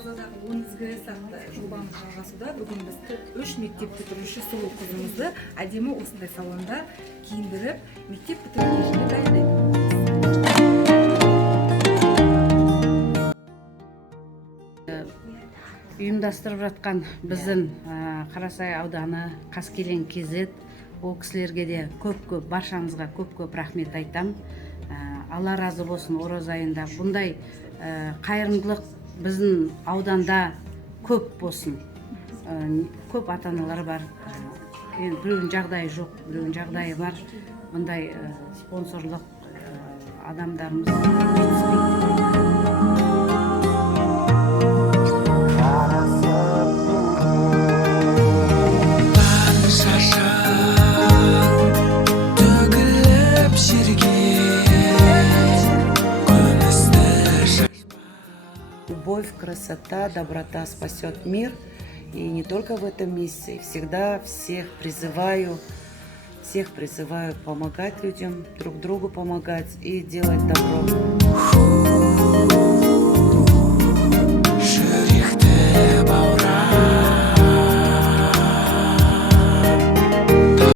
Таразадағы 10 ізгілес атты жобамыз жалғасуда. Бүгін біз 3 мектеп бітіруші сұлу қызымызды әдемі осындай салонда киіндіріп, мектеп бітіру кешіне дайындаймыз. Ұйымдастырып жатқан біздің Қарасай ауданы Қаскелең KZ, ол кісілерге де көп-көп, баршаңызға көп-көп рахмет айтам. Алла разы болсын, ораза айында бұндай қайырымдылық біздің ауданда көп болсын. Көп ата-аналар бар. Біреудің жағдайы жоқ, біреудің жағдайы бар. Бұндай спонсорлық адамдарымыз Любовь, красота, доброта спасет мир. И не только в этом месте. Всегда всех призываю помогать людям, друг другу помогать и делать добро.